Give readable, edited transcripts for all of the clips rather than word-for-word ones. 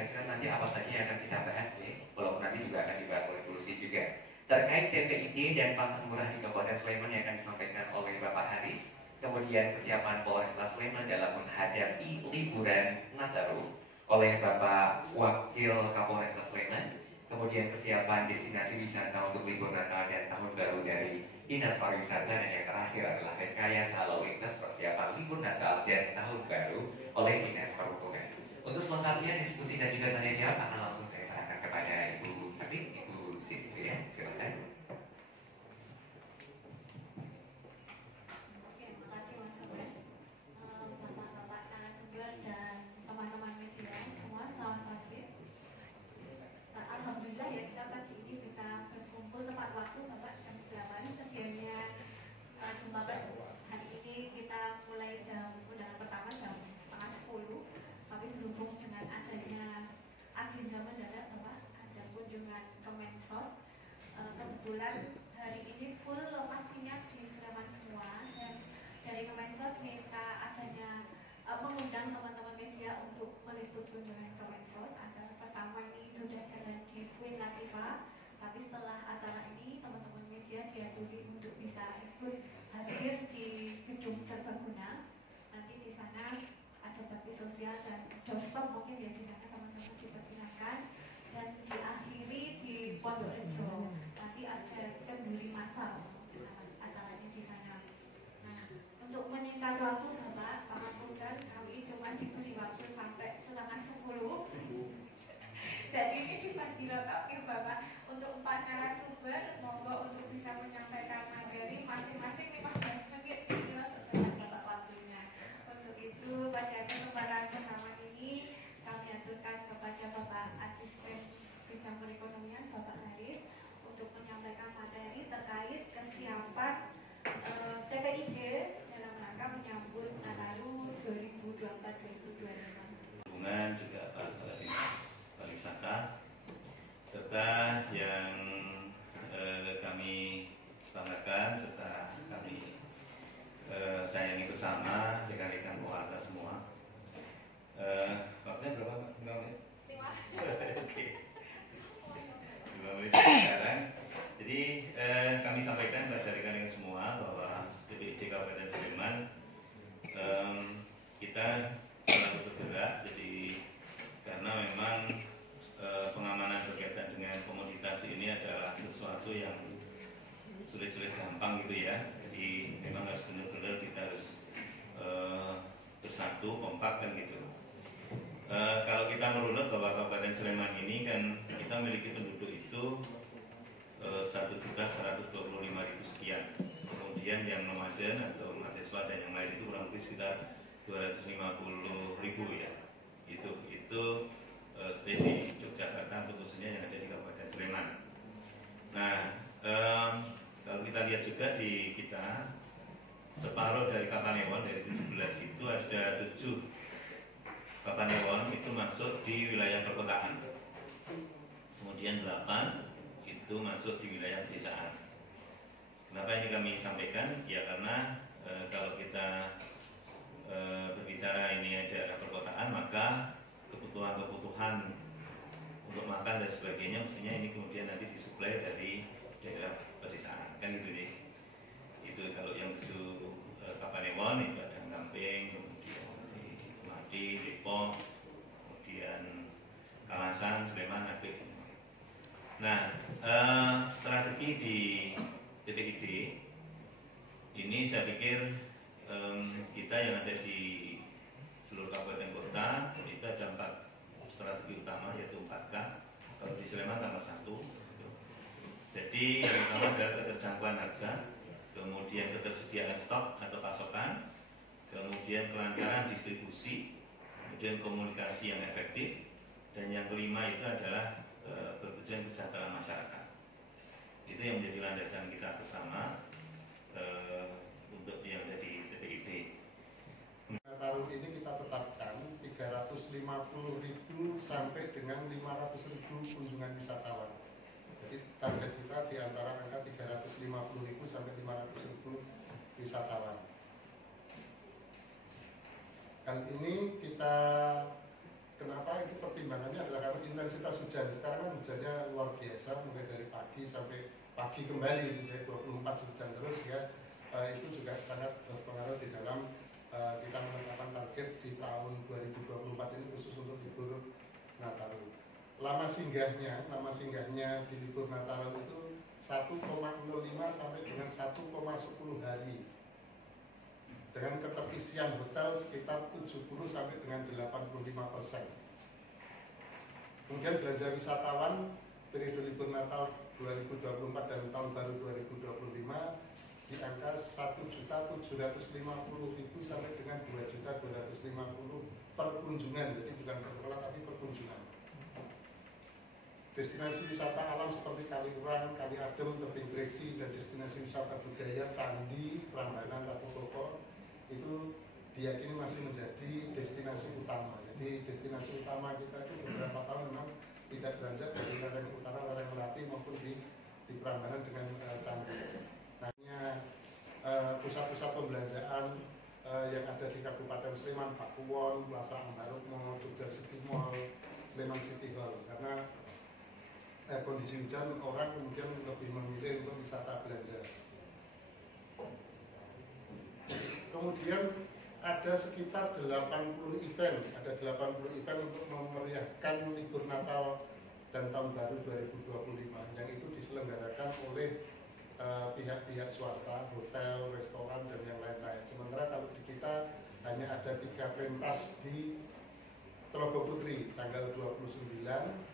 kira-kira nanti apa saja yang akan kita bahas nih, walaupun nanti juga akan dibahas oleh Bu Lucy juga. Terkait TPID dan pasar murah di Kabupaten Sleman yang akan disampaikan oleh Bapak Haris, kemudian kesiapan Polresta Sleman dalam menghadapi liburan Nataru oleh Bapak Wakil Kapolresta Sleman, kemudian kesiapan destinasi wisata untuk libur Natal dan Tahun Baru dari Dinas Pariwisata, dan yang terakhir adalah rekayasa lalu lintas persiapan libur Natal dan Tahun Baru oleh Dinas Perhubungan. Untuk selengkapnya diskusi dan juga tanya jawab akan langsung saya serahkan kepada Ibu Habib, Ibu Sisilia, silakan. Bapak-bapak narasumber dan teman-teman media semua, selamat pagi. Alhamdulillah ya, kita pagi ini bisa berkumpul tepat waktu Bapak jam 8. Sedianya jumpa pers hari ini kita mulai jam undangan pertama jam setengah 10, tapi berhubung dengan adanya agenda mendadak Bapak, ada kunjungan ke Mensos, kebetulan hari ini full lokasinya di Sleman semua, dan dari Kemensos minta adanya mengundang teman-teman media untuk meliput kunjungan ke Mensos. Acara pertama ini sudah jalan di Queen Latifah, tapi setelah acara ini teman-teman media diaduri untuk bisa ikut hadir di gedung serbaguna. Nanti di sana ada bakti sosial dan doorstop mungkin ya, di sana teman-teman dipersilakan, dan diakhiri di Pondok Rejo. Nanti ada kenduri masal acaranya di sana. Nah, untuk menyingkat waktu Bapak, Pak Kapolda, kami cuma diberi waktu sampai setengah 10. Jadi ini dibagi Bapak ya Bapak, untuk 4 narasumber, monggo untuk bisa menyampaikan materi masing-masing 15 menit ini untuk Bapak waktunya. Untuk itu pada kesempatan pertama ini kami aturkan kepada Bapak Asisten Bidang Perekonomian Bapak Haris untuk menyampaikan materi terkait kesiapan TPID dalam rangka menyambut Nataru 2024-2025. Hubungan juga Pak Dinas Pariwisata, serta yang kami banggakan serta kami sayangi bersama rekan-rekan keluarga semua. Waktunya berapa Pak? 5 menit? 5. Oke. 2 menit sekarang. Jadi kami sampaikan kepada rekan-rekan semua bahwa TPID Kabupaten Sleman kita selalu bergerak. Jadi karena memang pengamanan berkaitan dengan komoditas ini adalah sesuatu yang sulit-sulit gampang gitu ya. Jadi memang harus benar-benar kita harus bersatu, kompak kan gitu. Kalau kita merunut bahwa Kabupaten Sleman ini kan kita memiliki penduduk itu 1.125.000 sekian. Kemudian yang nomaden atau mahasiswa dan yang lain itu kurang lebih sekitar 250.000 ya. Itu stay di Yogyakarta, khususnya yang ada di Kabupaten Sleman. Nah, kalau kita lihat juga di kita separuh dari Kapanewon dari 17 itu ada 7 Kapanewon itu masuk di wilayah perkotaan. Kemudian 8 itu masuk di wilayah pedesaan. Kenapa ini kami sampaikan? Ya karena kalau kita berbicara ini adalah perkotaan, maka kebutuhan-kebutuhan untuk makan dan sebagainya mestinya ini kemudian nanti disuplai dari daerah pedesaan, kan gitu nih. Itu kalau yang 7 Kapanewon itu ada Gamping, kemudian di Madi, Depok, kemudian Kalasan, Sleman, Apik. Nah, strategi di TPID ini saya pikir kita yang ada di seluruh kabupaten kota itu ada 4 strategi utama, yaitu 4K. Kalau di Sleman tambah 1. Jadi yang pertama adalah keterjangkauan harga, kemudian ketersediaan stok atau pasokan, kemudian kelancaran distribusi, kemudian komunikasi yang efektif, dan yang kelima itu adalah bertujuan kesejahteraan masyarakat. Itu yang menjadi landasan kita bersama untuk yang dari TPID. Tahun ini kita tetapkan 350.000 sampai dengan 500.000 kunjungan wisatawan. Jadi target kita di antara angka 350.000 sampai 500.000 wisatawan. Kali ini kita, kenapa itu pertimbangannya adalah intensitas hujan. Sekarang kan hujannya luar biasa, mulai dari pagi sampai pagi kembali itu saya 24 hujan terus ya. Itu juga sangat berpengaruh di dalam kita menetapkan target di tahun 2024 ini khusus untuk libur Nataru. Lama singgahnya di libur Nataru itu 1,05 sampai dengan 1,10 hari. Dengan keterisian hotel sekitar 70 sampai dengan 85%. Kemudian belanja wisatawan periode libur Natal 2024 dan tahun baru 2025 di angka 1.750.000 sampai dengan 2.250.000 per kunjungan, jadi bukan per sekolah tapi per kunjungan. Destinasi wisata alam seperti Kaliurang, Kali Adem, Tebing Breksi, dan destinasi wisata budaya Candi, Prambanan, Ratu Soko itu diyakini masih menjadi destinasi utama. Jadi destinasi utama kita itu beberapa tahun memang tidak beranjak dari lereng utara, lereng Merapi maupun di Prambanan dengan Candi. Pusat-pusat pembelanjaan yang ada di Kabupaten Sleman, Pakuwon, Plaza Ambaruk Mall, Jogja City Mall, Sleman City Hall. Karena kondisi hujan orang kemudian lebih memilih untuk wisata belanja. Kemudian ada sekitar 80 event untuk memeriahkan libur Natal dan Tahun Baru 2025 yang itu diselenggarakan oleh pihak-pihak swasta, hotel, restoran, dan yang lain-lain. Sementara kalau di kita hanya ada 3 pentas di Telaga Putri, tanggal 29,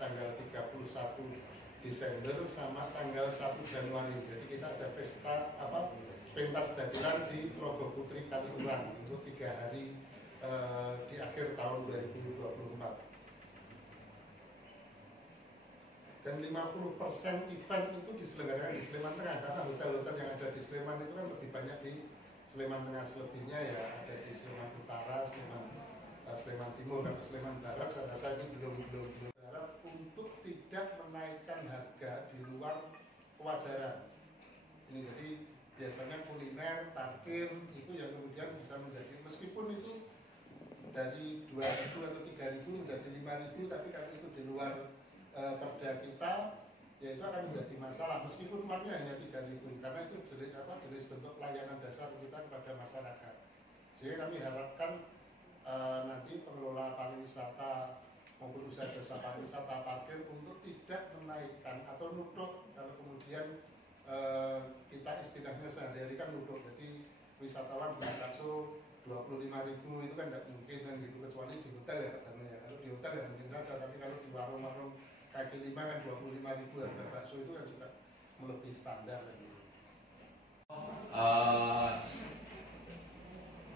tanggal 31 Desember, sama tanggal 1 Januari. Jadi kita ada pentas jadilan di Telaga Putri Kaliurang untuk 3 hari di akhir tahun 2024. Dan 50% event itu diselenggarakan di Sleman Tengah, karena hotel-hotel yang ada di Sleman itu kan lebih banyak di Sleman Tengah. Selebihnya ya ada di Sleman Utara, Sleman Timur, dan Sleman Barat. Saya rasa ini belum berharap untuk tidak menaikkan harga di luar kewajaran. Ini jadi biasanya kuliner, parkir itu yang kemudian bisa menjadi, meskipun itu dari 2.000 atau 3.000 menjadi 5.000, tapi kalau itu di luar perda kita, ya itu akan menjadi masalah. Meskipun uangnya hanya 3.000, karena itu jenis bentuk pelayanan dasar kita kepada masyarakat. Sehingga kami harapkan nanti pengelola pariwisata maupun usaha jasa pariwisata parkir untuk tidak menaikkan atau nutup kalau kemudian kita istilahnya sehari-hari kan nutup. Jadi wisatawan beli bakso 25.000 itu kan tidak mungkin kan gitu, kecuali di hotel ya katanya. Kalau di hotel ya mungkin saja, tapi kalau di warung-warung kaki lima kan 25.000 harga bakso itu kan juga melebihi standar kan.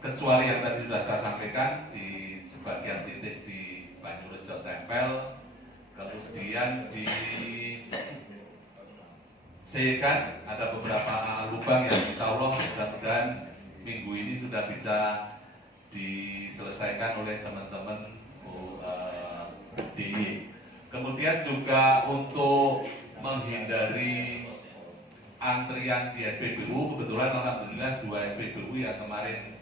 Kecuali yang tadi sudah saya sampaikan di sebagian titik di Banyurejo Tempel, kemudian di Sekan ada beberapa lubang yang insya Allah mudah-mudahan minggu ini sudah bisa diselesaikan oleh teman-teman DIY. Kemudian juga untuk menghindari antrian di SPBU, kebetulan alhamdulillah 2 SPBU yang kemarin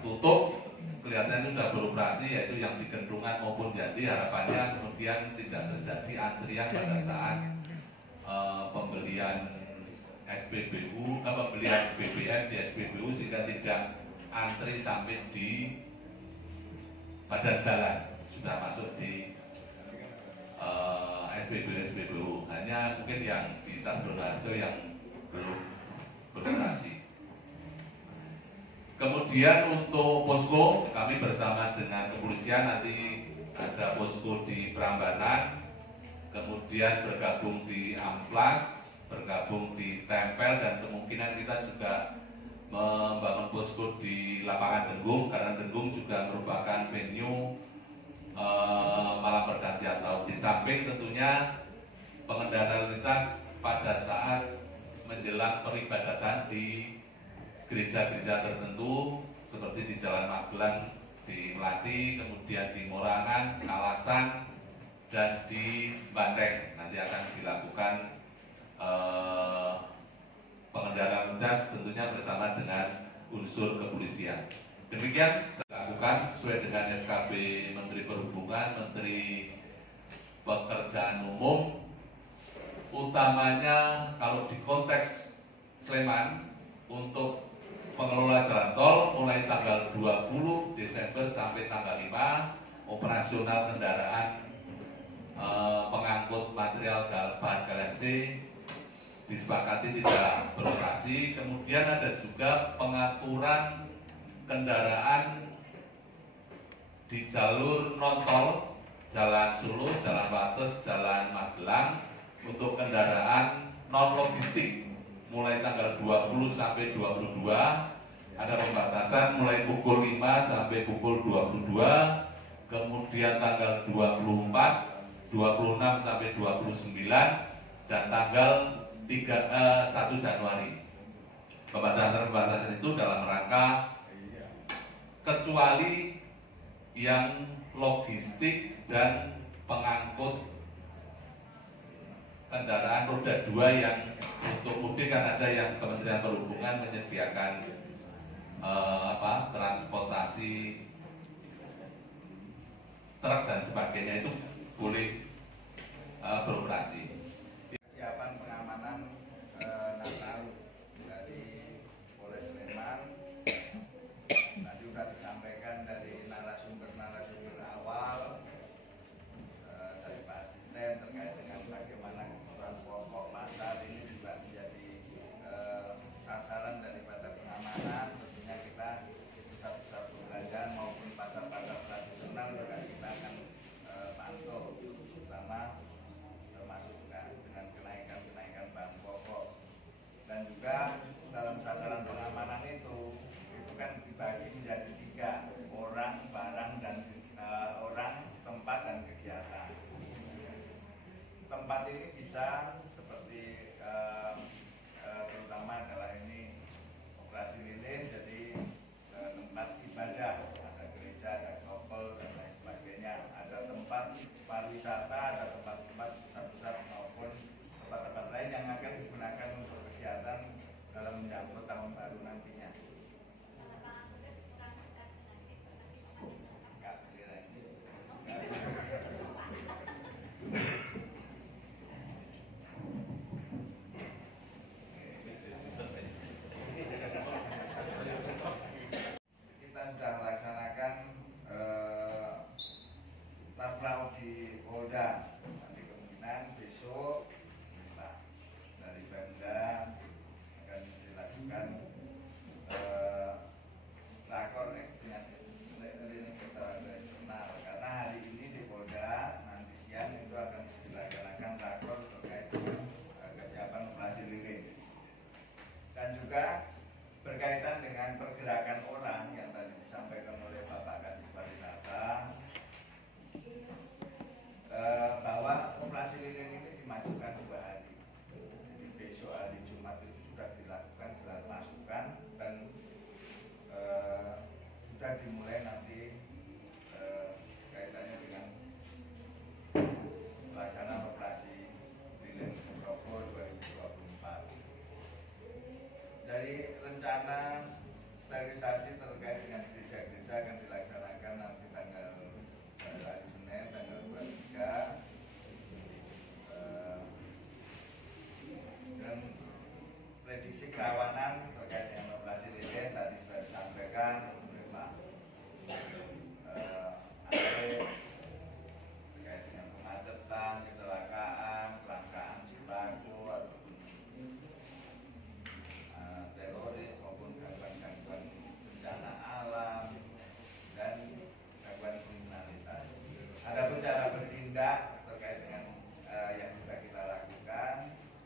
tutup kelihatannya sudah beroperasi, yaitu yang di Gendungan maupun Jati. Harapannya kemudian tidak terjadi antrian pada saat pembelian SPBU, pembelian BBM di SPBU, sehingga tidak antri sampai di badan jalan sudah masuk di SPBU. Hanya mungkin yang di Sabdoarjo yang belum beroperasi. Kemudian untuk posko, kami bersama dengan kepolisian nanti ada posko di Prambanan, kemudian bergabung di Amplas, bergabung di Tempel, dan kemungkinan kita juga membangun posko di lapangan Denggung, karena Denggung juga merupakan venue malam pergantian tahun. Di samping tentunya pengendara lalu lintas pada saat menjelang peribadatan di gereja-gereja tertentu seperti di Jalan Magelang, di Melati, kemudian di Morangan, Kalasan, dan di Banteng. Nanti akan dilakukan pengendara lintas tentunya bersama dengan unsur kepolisian. Demikian dilakukan sesuai dengan SKB Menteri Perhubungan Perhubungan, Menteri Pekerjaan Umum, utamanya kalau di konteks Sleman untuk pengelola jalan tol mulai tanggal 20 Desember sampai tanggal 5 operasional kendaraan pengangkut material bahan galian C disepakati tidak beroperasi. Kemudian ada juga pengaturan kendaraan di jalur non tol, Jalan Solo, Jalan Wates, Jalan Magelang untuk kendaraan non logistik mulai tanggal 20 sampai 22 ada pembatasan mulai pukul 5 sampai pukul 22, kemudian tanggal 24, 26 sampai 29 dan tanggal 1 Januari. Pembatasan-pembatasan itu dalam rangka kecuali yang logistik dan pengangkut kendaraan roda 2 yang untuk mudik kan ada yang Kementerian Perhubungan menyediakan transportasi truk dan sebagainya itu boleh beroperasi. Persiapan pengamanan Natal dari Polres Sleman tadi sudah disampaikan dari narasumber awal dari Pak Asisten terkait dengan bagaimana kebutuhan pokok pasar ini juga menjadi sasaran daripada pengamanan. Tentunya kita pusat-pusat perbelanjaan maupun pasar-pasar tradisional juga kita akan pantau, terutama termasuk dengan kenaikan bahan pokok. Dan juga dalam sasaran pengamanan itu kan dibagi menjadi 3, orang, barang, dan orang, tempat, dan kegiatan. Tempat ini bisa seperti terutama adalah ini operasi lilin, jadi tempat ibadah, ada gereja, ada kopel, dan lain sebagainya. Ada tempat pariwisata, ada tempat-tempat pusat-pusat maupun tempat-tempat lain yang akan digunakan untuk kegiatan dalam menyambut tahun baru nantinya. Kita sudah melaksanakan laprau di Polda. Nanti kemungkinan besok dari Pemda akan dilakukan rakor dengan eksternal, karena hari ini di Polda nanti siang itu akan dilaksanakan rakor terkait dengan kesiapan operasi lilin. Dan juga berkaitan dengan pergerakan orang yang tadi disampaikan oleh Bapak Kadis Pariwisata, bahwa operasi lilin ini dimajukan 2 hari. Jadi besok hari Jumat itu sudah dilakukan gelar pasukan dan sudah dimulai nanti kaitannya dengan pelaksanaan operasi lilin Progo 2024. Dari rencana sterilisasi terkait dengan gereja-gereja akan dilaksanakan nanti tanggal hari Senin tanggal 23, dan prediksi kerawanan terkait dengan operasi lilin tadi sudah disampaikan oleh Pak Ade terkait dengan kemacetan, kecelakaan, kelangkaan sembako ataupun teroris maupun gangguan-gangguan bencana alam dan gangguan kriminalitas. Adapun cara bertindak terkait dengan yang sudah kita lakukan,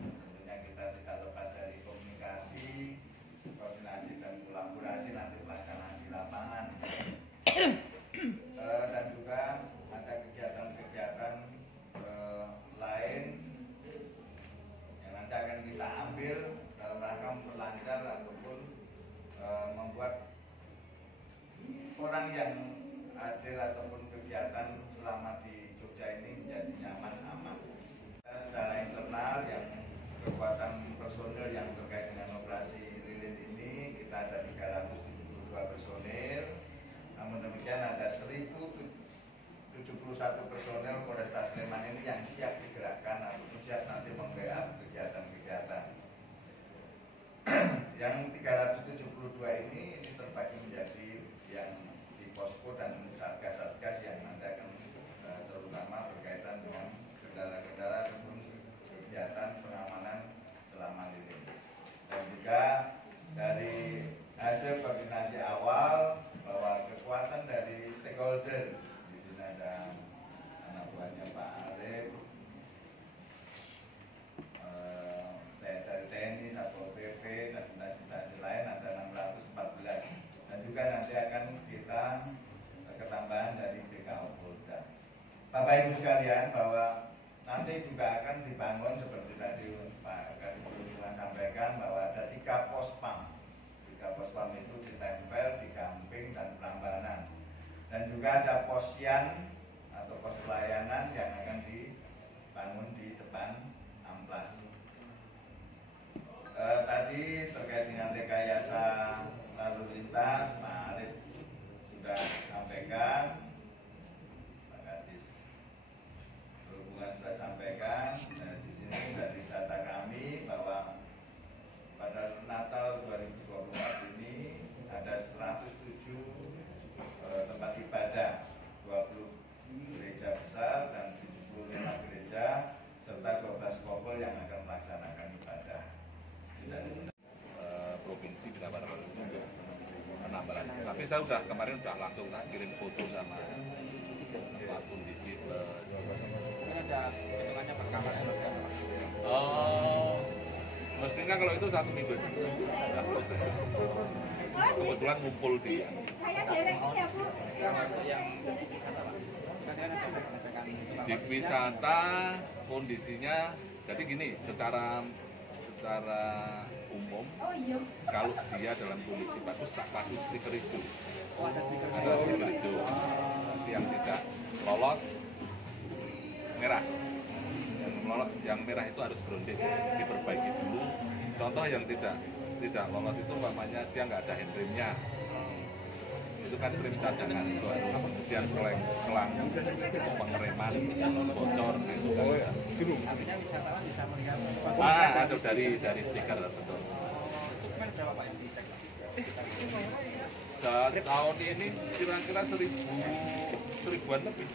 tentunya kita tidak lepas dari komunikasi personel Polresta Sleman ini yang siap digerakkan ataupun siap nanti mem-backup kegiatan-kegiatan. Yang 372 ini terbagi menjadi yang di posko dan satgas-satgas yang nanti akan terutama berkaitan dengan kendala-kendala ataupun kegiatan pengamanan selama lilin. Dan juga dari hasil koordinasi awal bahwa kekuatan dari stakeholder, di sini ada anak buahnya Pak Arif, dari TNI, Satpol PP, dan instansi lain ada 614, dan juga nanti akan kita ketambahan dari BKO Polda. Bapak Ibu sekalian, bahwa nanti juga akan dibangun seperti tadi Pak Kadipul sampaikan bahwa ada 3 pospam. 3 pospam itu ditempel di Gamping dan Prambanan, dan juga ada posyan atau pos pelayanan yang akan dibangun di depan Amplas. Tadi terkait dengan rekayasa lalu lintas, Pak Arif sudah sampaikan, Pak Kadis Perhubungan sudah sampaikan. Di sini dari data kami bahwa pada Natal 2024 ini ada 107 tempat ibadah, 20 gereja besar dan 75 gereja serta 12 kopel yang akan melaksanakan ibadah. Provinsi Bina Barat juga penambahan. Tapi saya udah kemarin udah langsung kirim foto sama kondisi plus. Ada hitungannya per kamar Mestinya kalau itu 1 minggu sudah selesai. Kebetulan ngumpul di Jeep wisata kondisinya jadi gini, secara umum kalau dia dalam kondisi bagus tak kasih stiker hijau. Ada stiker hijau. Nanti yang tidak lolos merah. Yang merah itu harus grounded, diperbaiki dulu. Contoh yang tidak lolos itu umpamanya dia nggak ada handremnya, itu kan rem cadangan itu harus, kemudian selang pengereman bocor itu kan. Artinya wisatawan bisa melihat Ada dari stiker betul. berapa Pak yang dicek? Tahun ini kira-kira 1000-an lebih.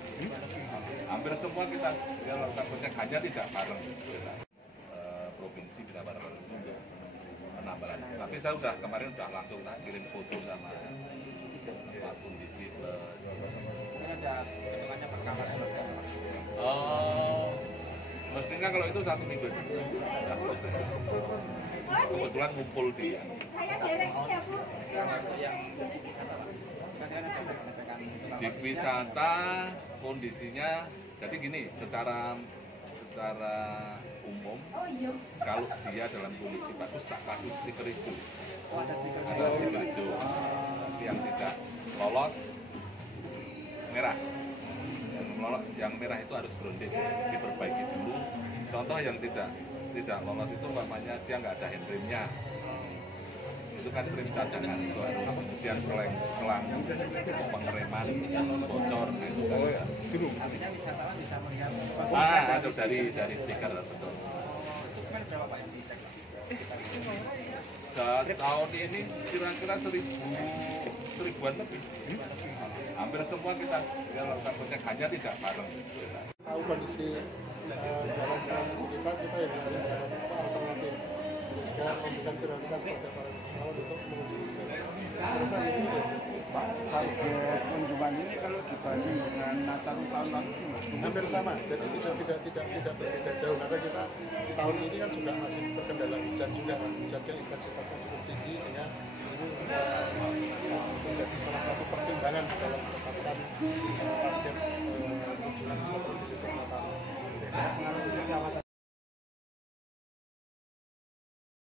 Hampir semua kita lakukan pencegahannya tidak bareng. Provinsi Bina Barat juga penambahan. Tapi saya udah kemarin udah langsung kirim foto sama kondisi plus. Ada hitungannya per kamar Mestinya kalau itu 1 minggu sudah selesai. Kebetulan ngumpul di Jeep wisata kondisinya jadi gini, secara umum kalau dia dalam kondisi bagus tak kasih stiker hijau. Ada stiker hijau. Nanti yang tidak lolos merah. Yang merah itu harus grounded, diperbaiki dulu. Contoh yang tidak lolos itu umpamanya dia nggak ada handremnya, itu kan rem cadangan itu harus, kemudian selang pengereman bocor itu kan. Artinya wisatawan bisa melihat Ada dari stiker betul. berapa Pak yang dicek? Tahun ini kira-kira 1000-an lebih. Hampir semua kita lakukan pencegahannya tidak bareng. Tahu kondisi jalan-jalan di sekitar kita yang ada jalan alternatif, juga memberikan prioritas kepada para wisatawan untuk menuju terusan itu ya. Pak, target kunjungan ini kalau dibanding dengan Natal tahun lalu hampir sama, jadi tidak berbeda jauh karena kita tahun ini kan juga masih terkendala hujan juga, hujan yang intensitasnya cukup tinggi sehingga ini menjadi salah satu pertimbangan dalam menetapkan target kunjungan wisata di Natal.